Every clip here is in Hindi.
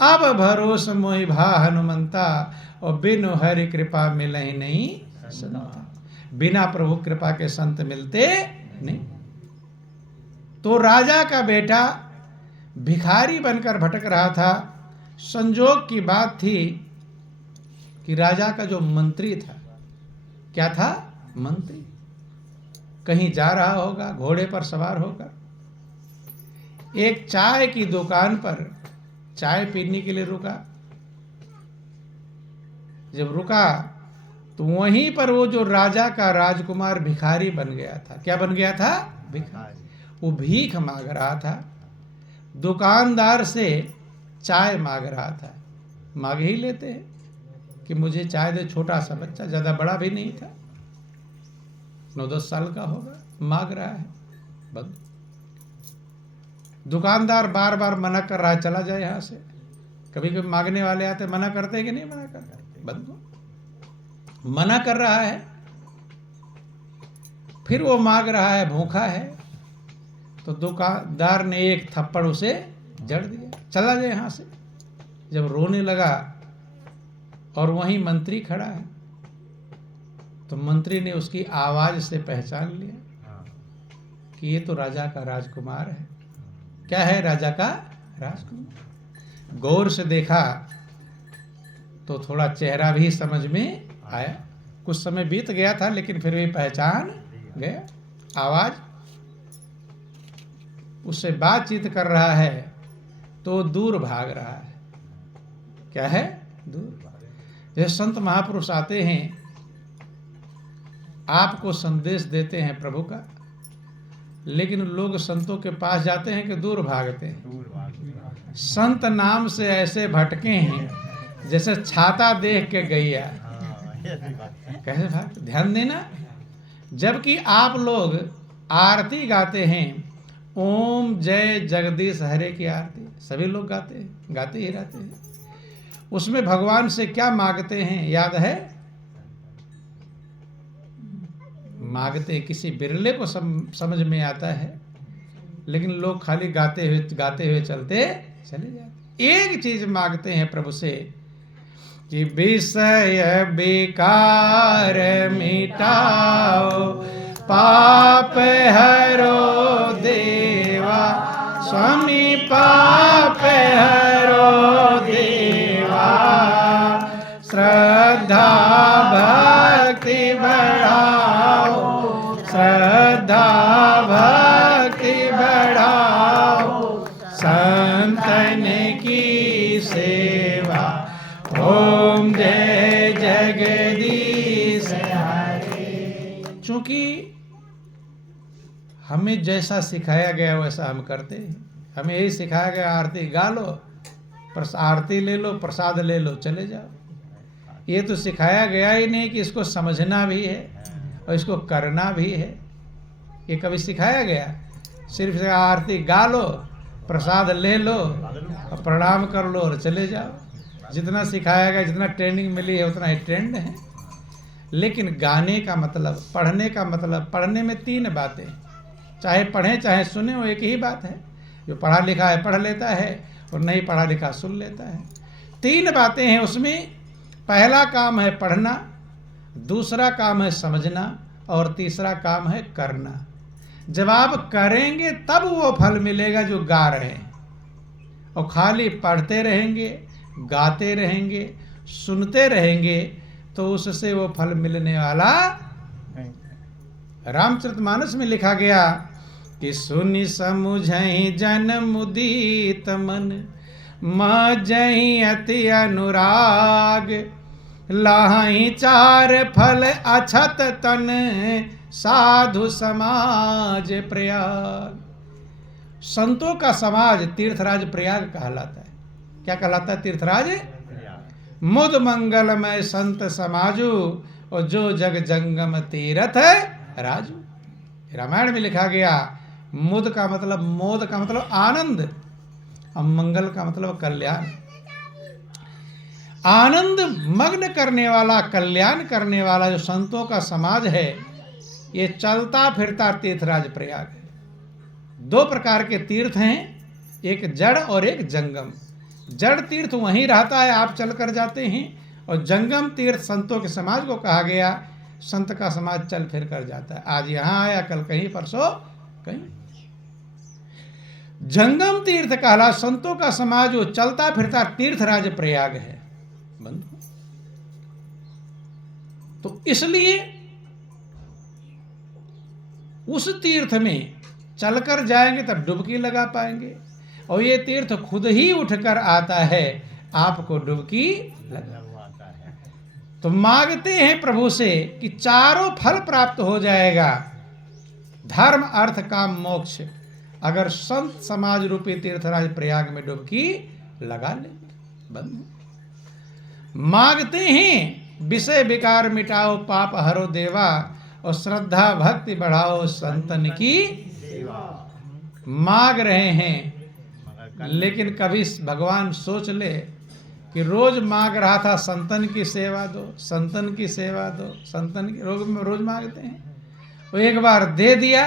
अब भरोस मोहि भा हनुमंता, और बिनु हरि कृपा मिलहि नहीं संता। बिना प्रभु कृपा के संत मिलते नहीं। तो राजा का बेटा भिखारी बनकर भटक रहा था। संजोग की बात थी कि राजा का जो मंत्री था, क्या था? मंत्री, कहीं जा रहा होगा घोड़े पर सवार होकर, एक चाय की दुकान पर चाय पीने के लिए रुका। जब रुका तो वहीं पर वो जो राजा का राजकुमार भिखारी बन गया था। क्या बन गया था? भिखारी। वो भीख मांग रहा था, दुकानदार से चाय मांग रहा था। मांग ही लेते हैं कि मुझे चाय दे। छोटा सा बच्चा, ज़्यादा बड़ा भी नहीं था, 9-10 साल का होगा, मांग रहा है। बंद। दुकानदार बार बार मना कर रहा है, चला जाए यहाँ से। कभी कभी मांगने वाले आते, मना करते हैं कि नहीं मना करते? बंद। मना कर रहा है, फिर वो मांग रहा है, भूखा है। तो दुकानदार ने एक थप्पड़ उसे जड़ दिया, चला जाए यहाँ से। जब रोने लगा और वहीं मंत्री खड़ा है, तो मंत्री ने उसकी आवाज से पहचान लिया कि ये तो राजा का राजकुमार है। क्या है? राजा का राजकुमार। गौर से देखा तो थोड़ा चेहरा भी समझ में आया। कुछ समय बीत गया था लेकिन फिर भी पहचान गया। आवाज, उससे बातचीत कर रहा है तो दूर भाग रहा है। क्या है? दूर। जैसे संत महापुरुष आते हैं, आपको संदेश देते हैं प्रभु का, लेकिन लोग संतों के पास जाते हैं कि दूर भागते हैं। संत नाम से ऐसे भटके हैं जैसे छाता देख के गैया। कैसे भागते? ध्यान देना। जबकि आप लोग आरती गाते हैं, ओम जय जगदीश हरे की आरती सभी लोग गाते हैं, गाते ही रहते हैं। उसमें भगवान से क्या मांगते हैं याद है? मांगते किसी बिरले को समझ में आता है, लेकिन लोग खाली गाते हुए चलते चले जाते। एक चीज मांगते हैं प्रभु से कि विषय बेकार मिटाओ, पाप हरो देवा, स्वामी पाप हरो देवा, श्रद्धा भक्ति बढ़ाओ, श्रद्धा भक्ति बढ़ाओ, संतन की सेवा, ओम जय जगदीश हरे। चूंकि हमें जैसा सिखाया गया वैसा हम करते हैं। हमें यही सिखाया गया, आरती गा लो, आरती ले लो, प्रसाद ले लो, चले जाओ। ये तो सिखाया गया ही नहीं कि इसको समझना भी है और इसको करना भी है। ये कभी सिखाया गया? सिर्फ आरती गा लो, प्रसाद ले लो और प्रणाम कर लो और चले जाओ। जितना सिखाया गया, जितना ट्रेनिंग मिली है उतना ही ट्रेंड है। लेकिन गाने का मतलब, पढ़ने का मतलब, पढ़ने में 3 बातें, चाहे पढ़ें चाहे सुने, वो एक ही बात है। जो पढ़ा लिखा है पढ़ लेता है और नहीं पढ़ा लिखा सुन लेता है। 3 बातें हैं उसमें। पहला काम है पढ़ना, दूसरा काम है समझना और तीसरा काम है करना। जब आप करेंगे तब वो फल मिलेगा जो गा रहे हैं। और खाली पढ़ते रहेंगे, गाते रहेंगे, सुनते रहेंगे तो उससे वो फल मिलने वाला नहीं। रामचरितमानस में लिखा गया कि सुनि समुझहि जन मुदीत मन, मजहि अति अनुराग, लाहि 4 फल अछत तन, साधु समाज प्रयाग। संतों का समाज तीर्थराज प्रयाग कहलाता है। क्या कहलाता है? तीर्थराज मुद मंगलमय संत समाजू, और जो जग जंगम तीरथ राजू। रामायण में लिखा गया, मुद का मतलब, मोद का मतलब आनंद, और मंगल का मतलब कल्याण। आनंद मग्न करने वाला, कल्याण करने वाला जो संतों का समाज है, ये चलता फिरता तीर्थराज प्रयाग है। 2 प्रकार के तीर्थ हैं, एक जड़ और एक जंगम। जड़ तीर्थ वहीं रहता है, आप चल कर जाते हैं, और जंगम तीर्थ संतों के समाज को कहा गया। संत का समाज चल फिर कर जाता है, आज यहाँ आया, कल कहीं, परसों कहीं। जंगम तीर्थ कहला संतों का समाज, वो चलता फिरता तीर्थराज प्रयाग है बंधु। तो इसलिए उस तीर्थ में चलकर जाएंगे तब डुबकी लगा पाएंगे, और ये तीर्थ खुद ही उठकर आता है, आपको डुबकी लगवाता है। तो मांगते हैं प्रभु से कि चारों फल प्राप्त हो जाएगा, धर्म अर्थ काम मोक्ष, अगर संत समाज रूपी तीर्थराज प्रयाग में डुबकी लगा ले बंधु। मांगते हैं विषय विकार मिटाओ, पाप हरो देवा, और श्रद्धा भक्ति बढ़ाओ, संतन की मांग रहे हैं। लेकिन कभी भगवान सोच ले कि रोज मांग रहा था संतन की सेवा दो, संतन की सेवा दो, संतन की रोज मांगते हैं, वो एक बार दे दिया,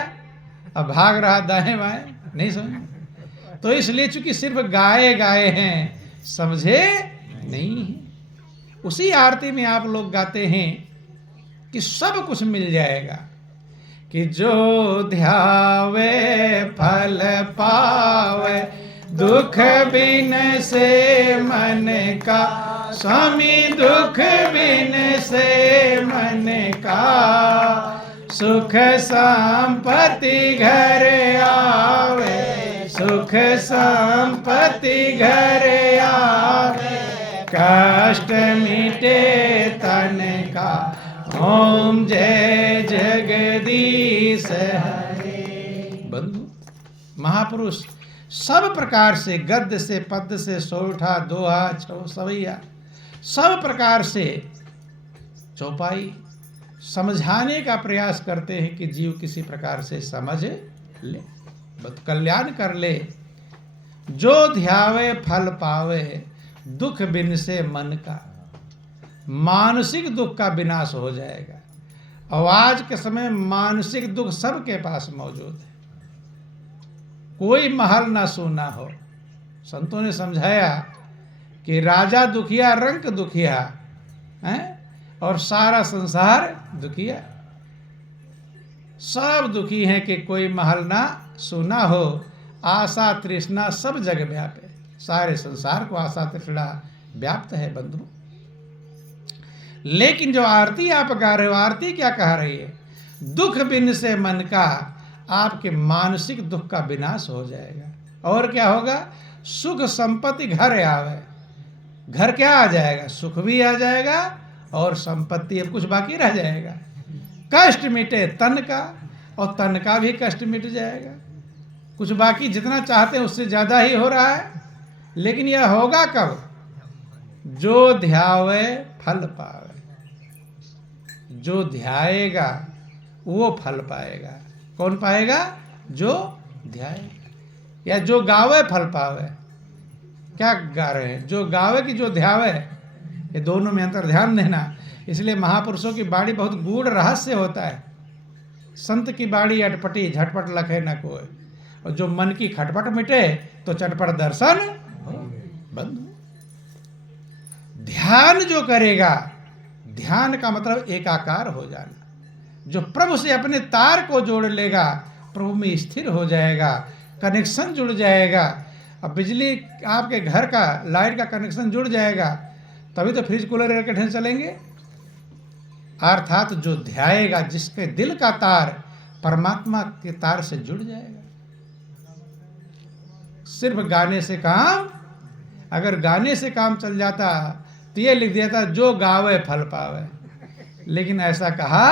अब भाग रहा दाएं बाएं, नहीं समझ। तो इसलिए चूंकि सिर्फ गाए गाए हैं, समझे नहीं है। उसी आरती में आप लोग गाते हैं कि सब कुछ मिल जाएगा, कि जो ध्यावे फल पावे, दुख बिन से मन का, स्वामी दुख बिन से मन का, सुख संपत्ति घर आवे, सुख संपत्ति घर आवे, कष्ट मिटे तन का, ओम जय जगदीश हरे। बंधु महापुरुष सब प्रकार से, गद्य से, पद्य से, सोठा, दोहा, सवैया, सब प्रकार से चौपाई समझाने का प्रयास करते हैं कि जीव किसी प्रकार से समझ ले, कल्याण कर ले। जो ध्यावे फल पावे, दुख बिन से मन का, मानसिक दुख का विनाश हो जाएगा। और आज के समय मानसिक दुख सबके पास मौजूद है, कोई महल ना सोना हो। संतों ने समझाया कि राजा दुखिया, रंक दुखिया है, और सारा संसार दुखिया, सब दुखी हैं कि कोई महल ना सोना हो। आशा तृष्णा सब जग व्यापे, सारे संसार को आशा तृष्णा व्याप्त है बंधु। लेकिन जो आरती आप गा रहे हो, आरती क्या कह रही है? दुख बिन से मन का, आपके मानसिक दुख का विनाश हो जाएगा। और क्या होगा? सुख संपत्ति घर आवे। घर क्या आ जाएगा? सुख भी आ जाएगा और संपत्ति, अब कुछ बाकी रह जाएगा। कष्ट मिटे तन का, और तन का भी कष्ट मिट जाएगा। कुछ बाकी, जितना चाहते हैं उससे ज्यादा ही हो रहा है। लेकिन यह होगा कब? जो ध्यावे फल पावे। जो ध्याएगा वो फल पाएगा। कौन पाएगा? जो ध्याएगा, या जो गावे फल पावे। क्या गा रहे हैं? जो गावे कि जो ध्यावे, ये दोनों में अंतर ध्यान देना। इसलिए महापुरुषों की बाणी बहुत गूढ़ रहस्य होता है। संत की बाणी अटपटी, झटपट लखे न कोई, और जो मन की खटपट मिटे तो चटपट दर्शन बंधु। ध्यान जो करेगा, ध्यान का मतलब एकाकार हो जाना। जो प्रभु से अपने तार को जोड़ लेगा, प्रभु में स्थिर हो जाएगा, कनेक्शन जुड़ जाएगा। अब बिजली, आपके घर का लाइट का कनेक्शन जुड़ जाएगा, तभी तो फ्रिज कूलर एयर कंडीशनर चलेंगे। अर्थात जो ध्याएगा, जिसके दिल का तार परमात्मा के तार से जुड़ जाएगा। सिर्फ गाने से काम, अगर गाने से काम चल जाता तो ये लिख दिया था जो गावे फल पावे। लेकिन ऐसा कहा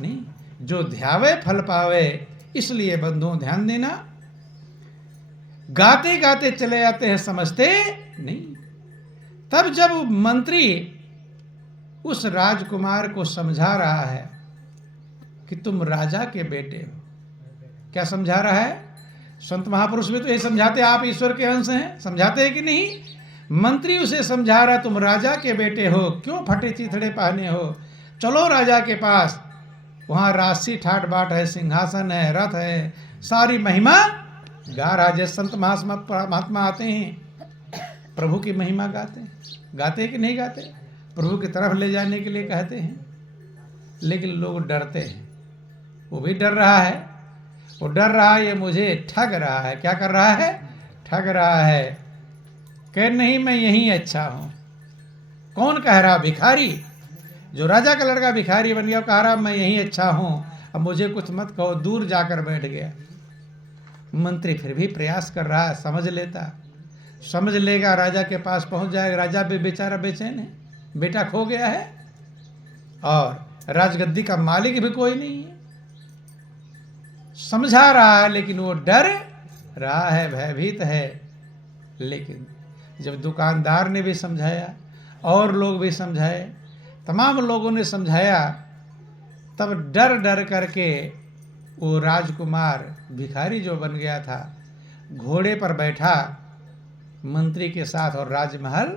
नहीं, जो ध्यावे फल पावे। इसलिए बंधुओं ध्यान देना, गाते गाते चले जाते हैं, समझते नहीं। तब जब मंत्री उस राजकुमार को समझा रहा है कि तुम राजा के बेटे हो, क्या समझा रहा है? संत महापुरुष भी तो ये समझाते, आप ईश्वर के अंश हैं, समझाते हैं कि नहीं? मंत्री उसे समझा रहा, तुम राजा के बेटे हो, क्यों फटे चिथड़े पहने हो? चलो राजा के पास, वहां राशि ठाट बाट है, सिंहासन है, रथ है, सारी महिमा गा रहा। जैसे संत महात्मा आते हैं, प्रभु की महिमा गाते हैं, गाते कि नहीं गाते? प्रभु की तरफ ले जाने के लिए कहते हैं, लेकिन लोग डरते हैं। वो भी डर रहा है, वो डर रहा है ये मुझे ठग रहा है। क्या कर रहा है? ठग रहा है। कह नहीं मैं यहीं अच्छा हूँ। कौन कह रहा? भिखारी, जो राजा का लड़का भिखारी बन गया, कह रहा मैं यहीं अच्छा हूँ, अब मुझे कुछ मत कहो, दूर जाकर बैठ गया। मंत्री फिर भी प्रयास कर रहा है, समझ लेता, समझ लेगा, राजा के पास पहुंच जाएगा। राजा भी बेचारा बेचैन है, बेटा खो गया है और राजगद्दी का मालिक भी कोई नहीं है। समझा रहा है लेकिन वो डर रहा है, भयभीत है। लेकिन जब दुकानदार ने भी समझाया और लोग भी समझाए, तमाम लोगों ने समझाया, तब डर डर करके वो राजकुमार भिखारी जो बन गया था घोड़े पर बैठा मंत्री के साथ और राजमहल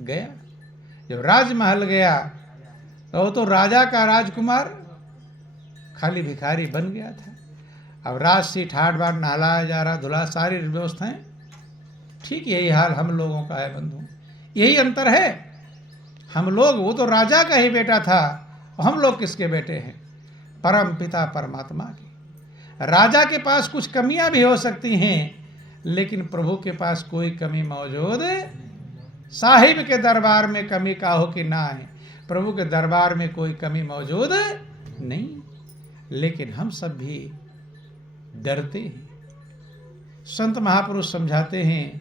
गया। जब राजमहल गया तो वो तो राजा का राजकुमार खाली भिखारी बन गया था। अब राजसी ठाट बाट नहलाया जा रहा, धुला, सारी व्यवस्थाएं ठीक। यही हाल हम लोगों का है बंधु, यही अंतर है। हम लोग, वो तो राजा का ही बेटा था, हम लोग किसके बेटे हैं? परम पिता परमात्मा के। राजा के पास कुछ कमियां भी हो सकती हैं, लेकिन प्रभु के पास कोई कमी मौजूद, साहिब के दरबार में कमी का हो कि ना है, प्रभु के दरबार में कोई कमी मौजूद नहीं। लेकिन हम सब भी डरते हैं। संत महापुरुष समझाते हैं,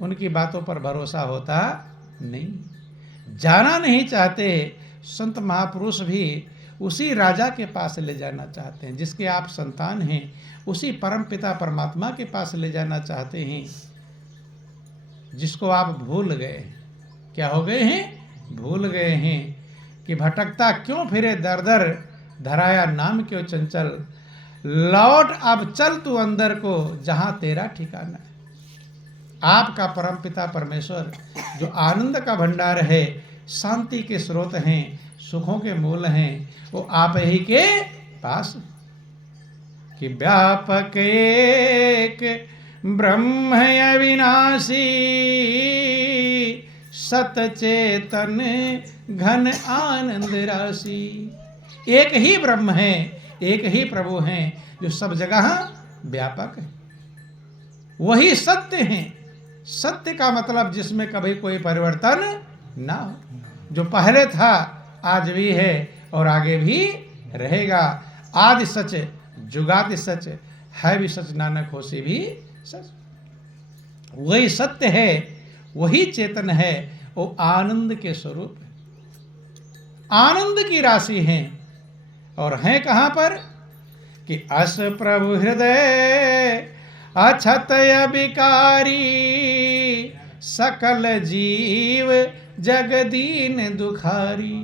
उनकी बातों पर भरोसा होता नहीं, जाना नहीं चाहते। संत महापुरुष भी उसी राजा के पास ले जाना चाहते हैं, जिसके आप संतान हैं, उसी परम पिता परमात्मा के पास ले जाना चाहते हैं, जिसको आप भूल गए। क्या हो गए हैं? भूल गए हैं कि भटकता क्यों फिरे दर दर, धराया नाम क्यों चंचल, लौट अब चल तू अंदर को, जहां तेरा ठिकाना है। आपका परम पिता परमेश्वर जो आनंद का भंडार है, शांति के स्रोत हैं, सुखों के मूल हैं, वो आप ही के पास। कि व्यापक एक ब्रह्म अविनाशी, सतचेतन घन आनंद राशि। एक ही ब्रह्म है, एक ही प्रभु हैं, जो सब जगह व्यापक है। वही सत्य हैं। सत्य का मतलब जिसमें कभी कोई परिवर्तन ना हो, जो पहले था आज भी है और आगे भी रहेगा। आदि सच जुगादि सच, है भी सच नानक होसी भी सच। वही सत्य है, वही चेतन है, वो आनंद के स्वरूप है, आनंद की राशि हैं। और हैं कहाँ पर? कि अस प्रभु हृदय अछत विकारी, सकल जीव जगदीन दुखारी।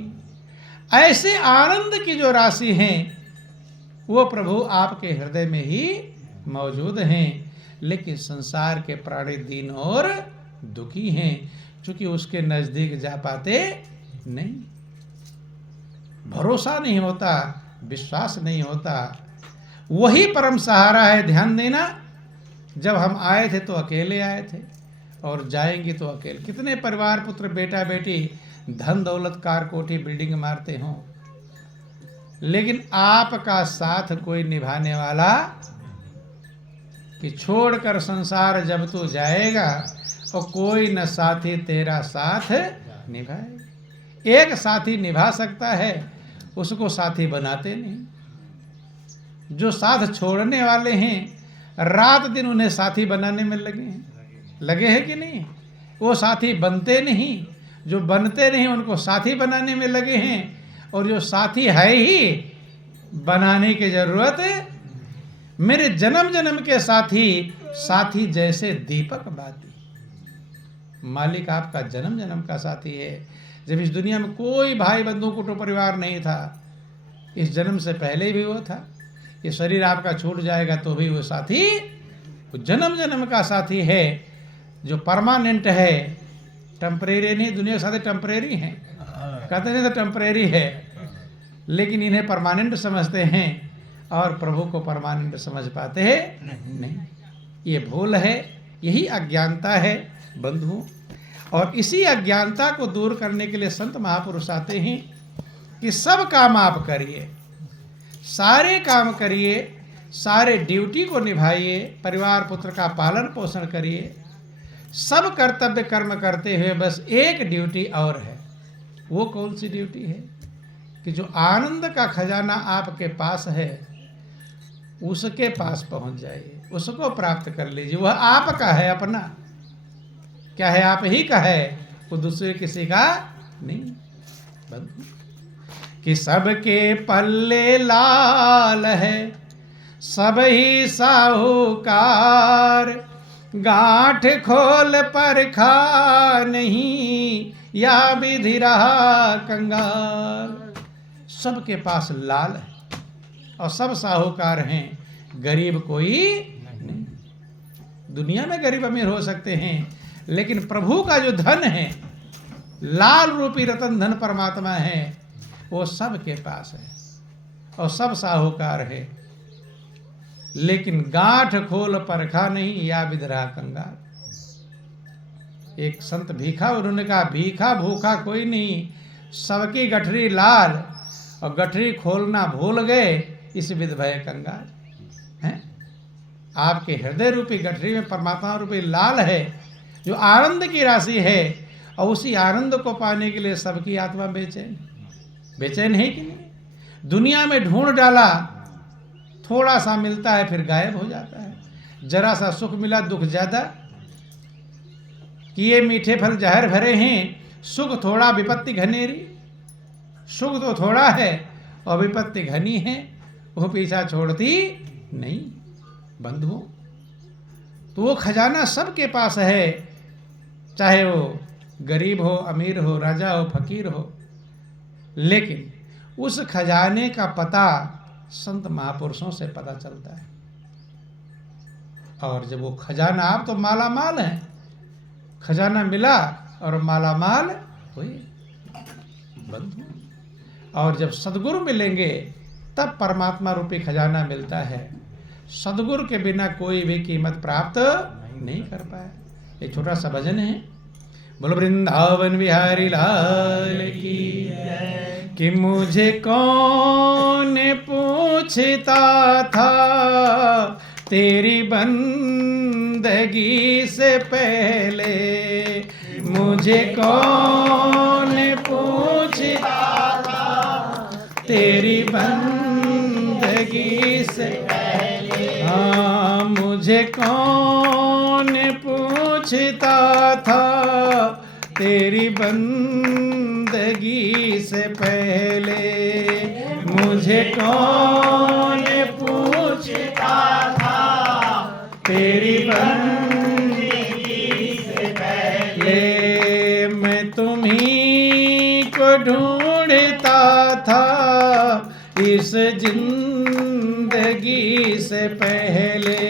ऐसे आनंद की जो राशि हैं, वो प्रभु आपके हृदय में ही मौजूद हैं। लेकिन संसार के प्राणी दीन और दुखी हैं, क्योंकि उसके नजदीक जा पाते नहीं, भरोसा नहीं होता, विश्वास नहीं होता। वही परम सहारा है। ध्यान देना, जब हम आए थे तो अकेले आए थे और जाएंगे तो अकेले। कितने परिवार, पुत्र, बेटा बेटी, धन दौलत, कार कोठी, बिल्डिंग मारते हों, लेकिन आपका साथ कोई निभाने वाला, कि छोड़कर संसार जब तू जाएगा और कोई न साथी तेरा साथ निभाए। एक साथी निभा सकता है, उसको साथी बनाते नहीं। जो साथ छोड़ने वाले हैं, रात दिन उन्हें साथी बनाने में लगे हैं कि नहीं? वो साथी बनते नहीं, जो बनते नहीं उनको साथी बनाने में लगे हैं। और जो साथी है ही, बनाने की जरूरत है। मेरे जन्म जन्म के साथी, साथी जैसे दीपक बाती। मालिक आपका जन्म जन्म का साथी है। जब इस दुनिया में कोई भाई बंधु कुटुंब परिवार नहीं था, इस जन्म से पहले भी वो था। ये शरीर आपका छूट जाएगा तो भी वो साथी, वो जन्म जन्म का साथी है, जो परमानेंट है, टेम्परेरी नहीं। दुनिया के साथी टेम्परेरी हैं, कहते हैं तो टेम्परेरी है, लेकिन इन्हें परमानेंट समझते हैं और प्रभु को परमानेंट समझ पाते हैं नहीं। ये भूल है, यही अज्ञानता है बंधु। और इसी अज्ञानता को दूर करने के लिए संत महापुरुष आते हैं कि सब काम आप करिए, सारे काम करिए, सारे ड्यूटी को निभाइए, परिवार पुत्र का पालन पोषण करिए, सब कर्तव्य कर्म करते हुए बस एक ड्यूटी और है। वो कौन सी ड्यूटी है? कि जो आनंद का खजाना आपके पास है उसके पास पहुंच जाइए, उसको प्राप्त कर लीजिए। वह आपका है, अपना क्या है, आप ही का है, वो दूसरे किसी का नहीं। बंधु कि सबके पल्ले लाल है, सब ही साहूकार, गांठ खोल पर खा नहीं, या विधि रहा कंगाल। सबके पास लाल है और सब साहूकार हैं, गरीब कोई नहीं। दुनिया में गरीब अमीर हो सकते हैं, लेकिन प्रभु का जो धन है, लाल रूपी रतन धन परमात्मा है, वो सबके पास है और सब साहूकार है। लेकिन गांठ खोल परखा नहीं, या विधरा कंगाल। एक संत भीखा, उन्होंने कहा भीखा भूखा कोई नहीं, सबकी गठरी लाल और गठरी खोलना भूल गए, इस विध भय कंगाल। हैं? आपके हृदय रूपी गठरी में परमात्मा रूपी लाल है, जो आनंद की राशि है, और उसी आनंद को पाने के लिए सबकी आत्मा बेचैन बेचैन है कि नहीं? दुनिया में ढूंढ डाला, थोड़ा सा मिलता है फिर गायब हो जाता है। जरा सा सुख मिला, दुख ज्यादा। कि ये मीठे फल जहर भरे हैं, सुख थोड़ा विपत्ति घनेरी। सुख तो थोड़ा है और विपत्ति घनी है, वो पीछा छोड़ती नहीं। बंधुओं, तो वो खजाना सबके पास है, चाहे वो गरीब हो, अमीर हो, राजा हो, फकीर हो। लेकिन उस खजाने का पता संत महापुरुषों से पता चलता है। और जब वो खजाना, आप तो माला माल हैं, खजाना मिला और माला माल हुए। बंधु, और जब सदगुरु मिलेंगे तब परमात्मा रूपी खजाना मिलता है। सदगुरु के बिना कोई भी कीमत प्राप्त नहीं कर पाए। ये छोटा सा भजन है। बोलो वृंदावन बिहारी लाल की, कि मुझे कौन पूछता था तेरी बंदगी से पहले, मुझे कौन पूछता था तेरी बंदगी से पहले। हाँ, मुझे कौन पूछता था तेरी बंदगी से पहले, मुझे कौन पूछता था तेरी बंदगी से पहले। मैं तुम्हीं को ढूंढता था इस जिंदगी से पहले,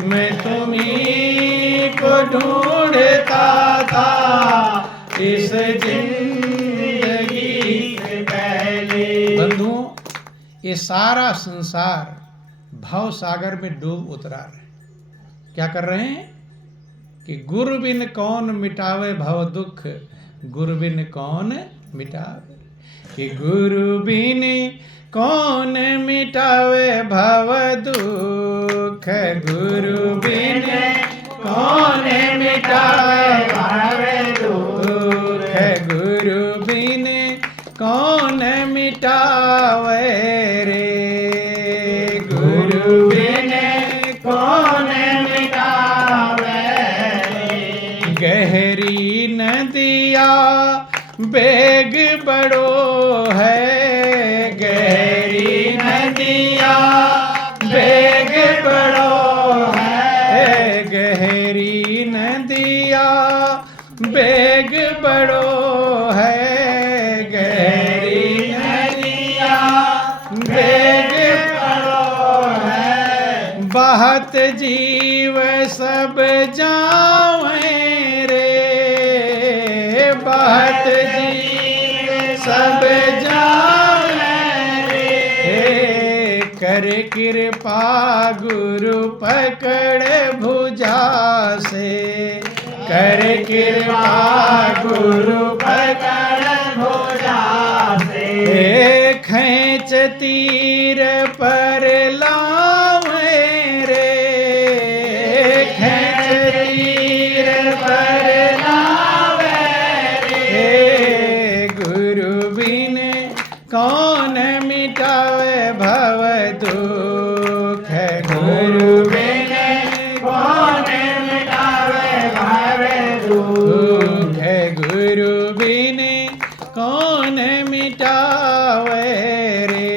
मैं तुम्हीं को ढूंढता था इस जिंदगी से पहले। बंधुओं, ये सारा संसार भव सागर में डूब उतरा है। क्या कर रहे हैं? कि गुरु बिन कौन मिटावे भव दुख, गुरु बिन कौन मिटावे। कि गुरु बिन कौन मिटावे भव दुख, गुरु बिन कौन मिटावे भव दुख, गुरु बिन कौन मिटावे रे, गुरु बिन कौन मिटावे रे। गहरी नदिया बेग बड़ो है, गहरी नदिया बेग बड़ो है, गहरी नदिया बेग बड़ो है, गहरी नदिया बेग बड़ो है। बहत जीव सब जावे रे, बहत जीव सब जावे रे। कर कृपा गुरु पकड़ भुजा से, कर कृपा गुरु पकड़ भुजा से, खींच तीर पर लावे रे, खींच तीर पर लावे रे, गुरु बिन कौन मिटावे भव दुख, गुरु बिन कौन मिटावे भव दुख, गुरु बिन कौन मिटावे रे,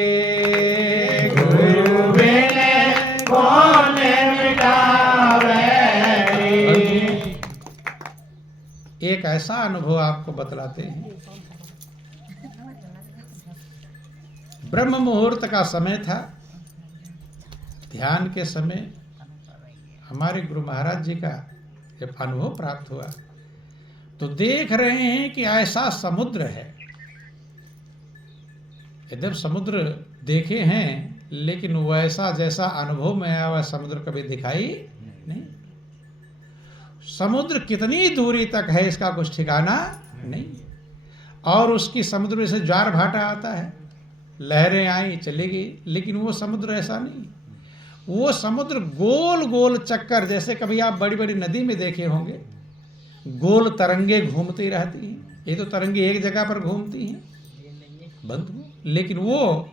गुरु बिन कौन मिटावे रे। एक ऐसा अनुभव आपको बतलाते हैं। ब्रह्म मुहूर्त का समय था, ध्यान के समय हमारे गुरु महाराज जी का जब अनुभव प्राप्त हुआ तो देख रहे हैं कि ऐसा समुद्र है। यद्यप समुद्र देखे हैं लेकिन वैसा जैसा अनुभव में आया वह समुद्र कभी दिखाई नहीं। समुद्र कितनी दूरी तक है इसका कुछ ठिकाना नहीं, और उसकी समुद्र में से ज्वार भाटा आता है, लहरें आई चली गई, लेकिन वो समुद्र ऐसा नहीं। वो समुद्र गोल गोल चक्कर, जैसे कभी आप बड़ी बड़ी नदी में देखे होंगे गोल तरंगे घूमती रहती हैं। ये तो तरंगे एक जगह पर घूमती हैं बंधु, लेकिन वो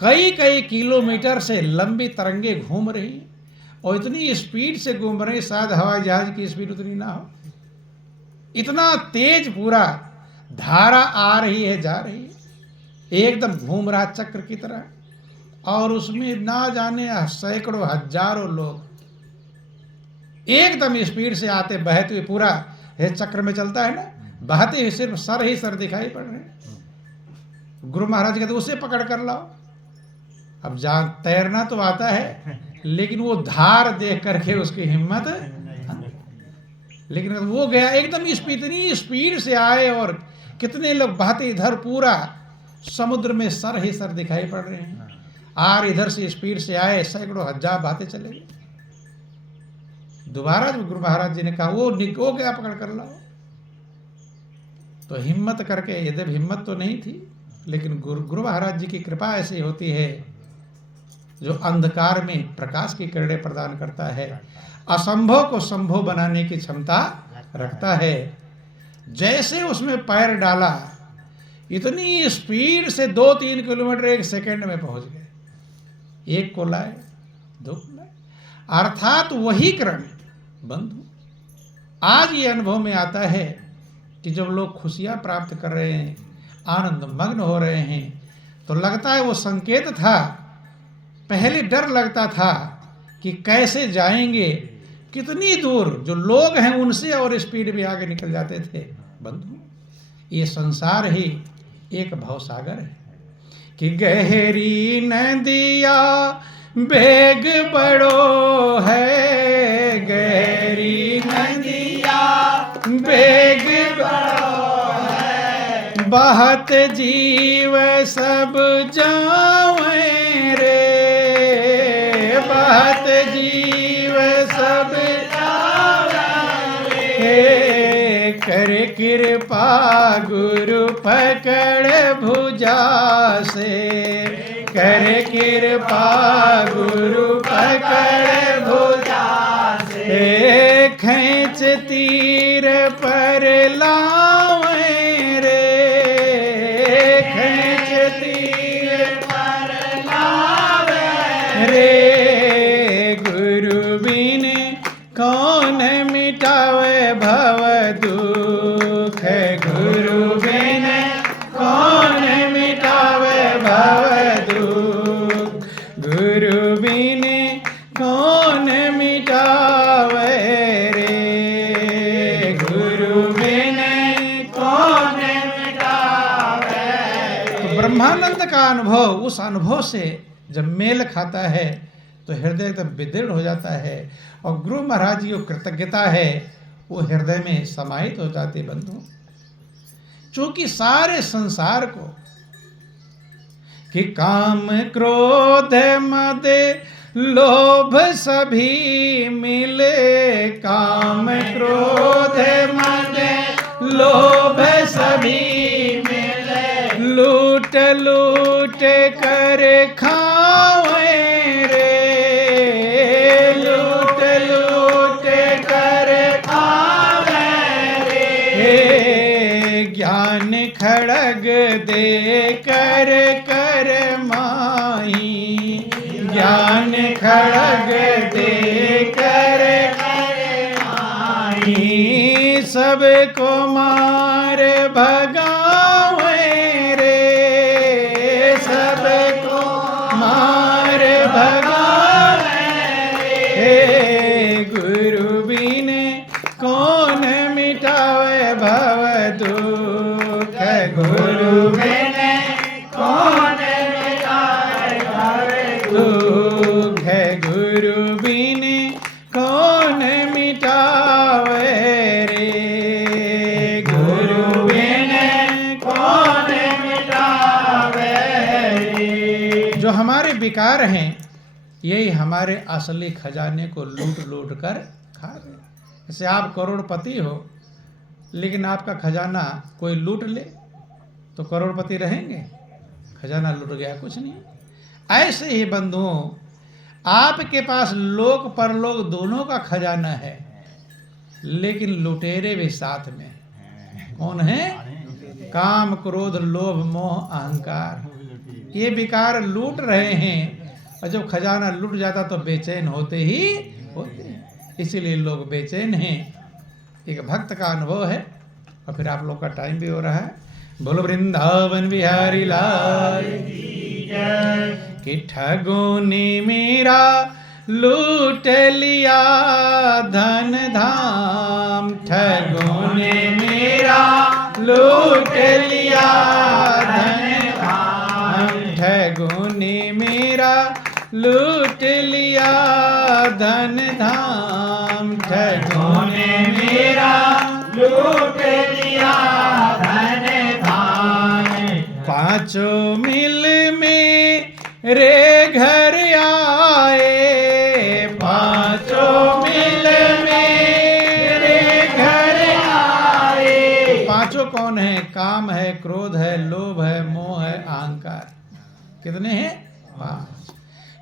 कई कई किलोमीटर से लंबी तरंगे घूम रही हैं और इतनी स्पीड से घूम रही, शायद हवाई जहाज की स्पीड उतनी ना हो, इतना तेज पूरा धारा आ रही है जा रही है, एकदम घूम रहा चक्र की तरह, और उसमें ना जाने सैकड़ों हजारों लोग एकदम स्पीड से आते बहते हुए, पूरा है चक्र में चलता है ना, बहते हुए सिर्फ सर ही सर दिखाई पड़ रहे हैं। गुरु महाराज कहते उसे पकड़ कर लाओ। अब जान तैरना तो आता है लेकिन वो धार देख करके उसकी हिम्मत, लेकिन वो गया एकदम इतनी स्पीड से आए और कितने लोग बहते इधर, पूरा समुद्र में सर ही सर दिखाई पड़ रहे हैं, और इधर से स्पीड से आए, सैकड़ों हजार बातें चले गए। दोबारा जब गुरु महाराज जी ने कहा वो गया पकड़ कर लाओ, तो हिम्मत करके, यद्यप हिम्मत तो नहीं थी लेकिन गुरु महाराज जी की कृपा ऐसी होती है जो अंधकार में प्रकाश की किरणें प्रदान करता है, असंभव को संभव बनाने की क्षमता रखता है। जैसे उसमें पैर डाला इतनी स्पीड से 2-3 किलोमीटर 1 सेकंड में पहुंच गए। एक को लाए, 2 को लाए, अर्थात वही करण बंधु आज ये अनुभव में आता है कि जब लोग खुशियां प्राप्त कर रहे हैं, आनंद मग्न हो रहे हैं, तो लगता है वो संकेत था। पहले डर लगता था कि कैसे जाएंगे, कितनी दूर, जो लोग हैं उनसे और स्पीड में आगे निकल जाते थे बंधु। ये संसार ही एक भवसागर है कि गहरी नदिया बेग बड़ो है, गहरी नदिया बेग बड़ो है, बहत जीव सब जावें रे, बहत जीव सब जावें रे, कर कृपा गुरु पकड़ भुजा से, कर कृपा गुरु पकड़ भुजा से, खींच तीर पर लावे रे, खींच तीर पर लावे रे, गुरु बिन कौन मिटावे भव दुख, गुरु बिन कौन मिटावे भव दुख, गुरु बिन कौन मिटावे रे, गुरु बिन कौन मिटावे। तो ब्रह्मानंद का अनुभव, उस अनुभव से जब मेल खाता है तो हृदय एकदम विदृढ़ हो जाता है, और गुरु महाराज की जो कृतज्ञता है वो हृदय में समाहित हो जाती है बंधु। चूंकि सारे संसार को कि काम क्रोध मद लोभ सभी मिले, काम क्रोध मद लोभ सभी मिले, लूट लूट कर खावे रे, लूट लूट कर खावे रे, ज्ञान खड़ग दे कर कर माही, ज्ञान खड़ग दे कर माही, सबको मार भगावे रे, सबको मार भगावे रे, गुरु बिन कौन मिटावे भव दुख, गुरु बिन कौन मिटावे भव दुख, गुरु बिन कौन मिटावे रे, गुरु बिन कौन मिटावे रे। जो हमारे विकार हैं यही हमारे असली खजाने को लूट लूट कर खा रहे हैं। जैसे आप करोड़पति हो लेकिन आपका खजाना कोई लूट ले तो करोड़पति रहेंगे? खजाना लूट गया, कुछ नहीं। ऐसे ही बंधुओं, आपके पास लोक परलोक दोनों का खजाना है, लेकिन लुटेरे भी साथ में हैं। कौन है? काम क्रोध लोभ मोह अहंकार, ये विकार लूट रहे हैं, और जब खजाना लूट जाता तो बेचैन होते ही होते हैं। इसीलिए लोग बेचैन हैं। एक भक्त का अनुभव है, और फिर आप लोग का टाइम भी हो रहा है। बोलो वृंदावन बिहारी लाल कि ठगों ने मेरा लूट लिया धन धाम, ठगों ने मेरा लूट लिया धन धाम, ठगों ने मेरा लूट लिया धन धाम, ठगों ने मेरा लूट लिया धन धाम। पांचों मिल मेरे घर आए, पांचों मिल मेरे घर आए। पांचों कौन है? काम है, क्रोध है, लोभ है, मोह है, अहंकार। कितने हैं? पांच।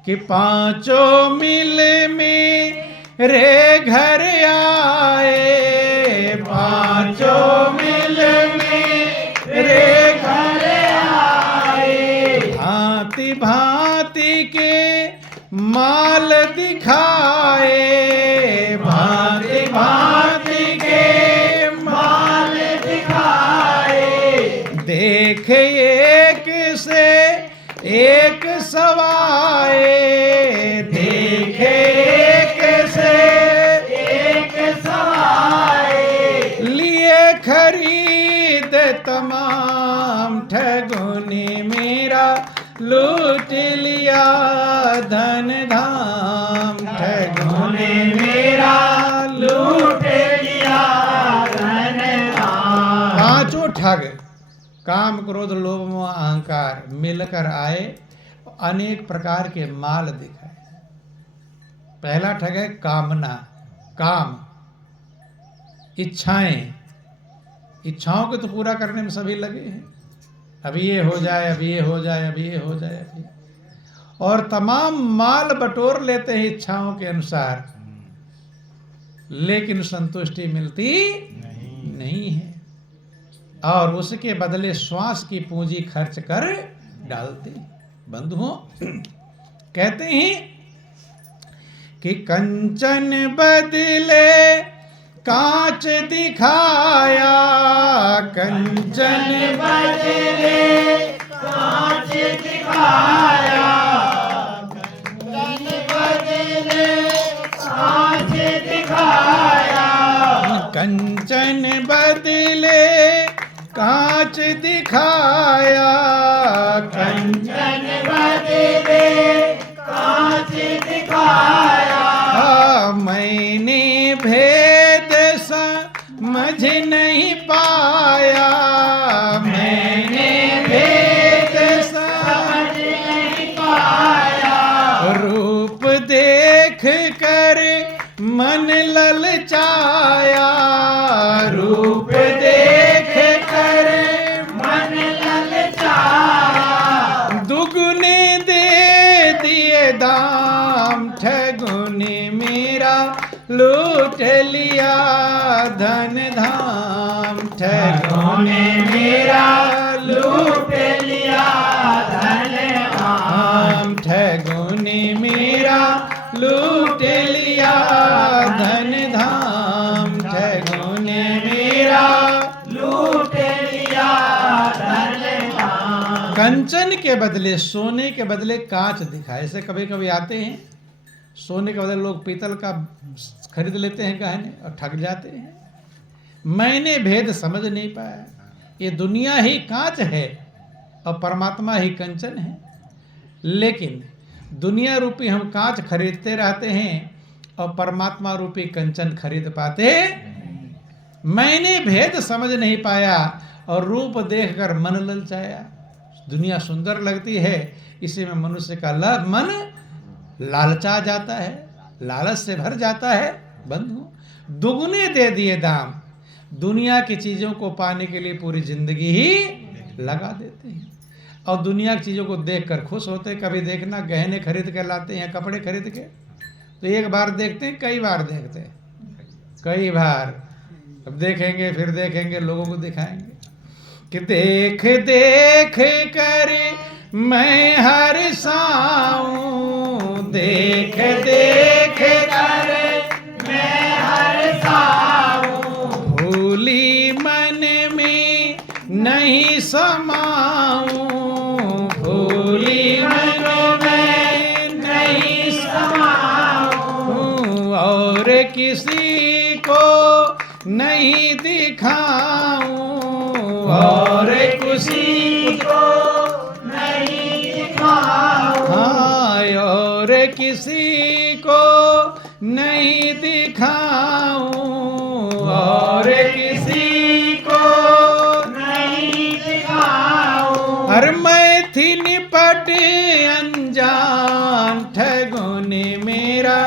कि पांचों मिल मेरे घर आए, पांचों मिल मेरे घर आए। भांति भांति के माल दिखाए, भांति भांति के माल दिखाए। देख एक से एक सवाए, देखे एक से एक सवाए। लिए खरीद तमाम, ठगों ने मेरा लूट लिया धन धाम, ठगों ने मेरा लूट लिया धन धाम। पांचों ठग काम क्रोध लोभ मोह अहंकार मिलकर आए, अनेक प्रकार के माल दिखाए। पहला ठग है कामना, काम, इच्छाएं। इच्छाओं को तो पूरा करने में सभी लगे हैं। अभी ये हो जाए, अभी ये हो जाए, अभी ये हो जाए, अभी। और तमाम माल बटोर लेते हैं इच्छाओं के अनुसार, लेकिन संतुष्टि मिलती नहीं है, और उसके बदले श्वास की पूंजी खर्च कर डालते। बंधुओं, कहते हैं कि कंचन बदले कांच दिखाया, कंचन बदले कांच दिखाया, कंचन बदले कांच दिखाया। कंचन बदले कांच दिखाया, कंचन बदले कांच दिखाया। मैंने भेद समझ नहीं पाया, मैंने भेद समझ नहीं पाया। रूप रूप देख कर मन ललचाया, दुगुने दे दिए दाम, ठगुने मेरा लूट लिया धन धाम, ठगुने मेरा लूट लिया धन धाम, ठगुने मेरा लूट लिया धन धाम, ठगुने मेरा लूट लिया धन धाम। कंचन के बदले, सोने के बदले कांच दिखा। ऐसे कभी कभी आते हैं, सोने के बदले लोग पीतल का खरीद लेते हैं गहने और ठग जाते हैं। मैंने भेद समझ नहीं पाया, ये दुनिया ही कांच है और परमात्मा ही कंचन है। लेकिन दुनिया रूपी हम कांच खरीदते रहते हैं और परमात्मा रूपी कंचन खरीद पाते। मैंने भेद समझ नहीं पाया और रूप देखकर मन ललचाया। दुनिया सुंदर लगती है, इसी में मनुष्य का मन लालचा जाता है, लालच से भर जाता है। बंधु, दुगुने दे दिए दाम, दुनिया की चीजों को पाने के लिए पूरी जिंदगी ही लगा देते हैं और दुनिया की चीजों को देखकर खुश होते हैं। कभी देखना, गहने खरीद के लाते हैं, कपड़े खरीद के, तो एक बार देखते हैं, कई बार देखते हैं, कई बार। अब देखेंगे, फिर देखेंगे, लोगों को दिखाएंगे कि देख देख कर मैं हर्षाऊं, देख देख कर मैं हर्षाऊं, भूली मन में नहीं समाऊं, भूली मन में नहीं समाऊं, और किसी को नहीं दिखाऊं, और किसी को नहीं दिखाऊं, हाँ, और किसी को नहीं दिखाऊं, और किसी को नहीं दिखाऊं। हर मैं थी निपट अनजान, ठगों ने मेरा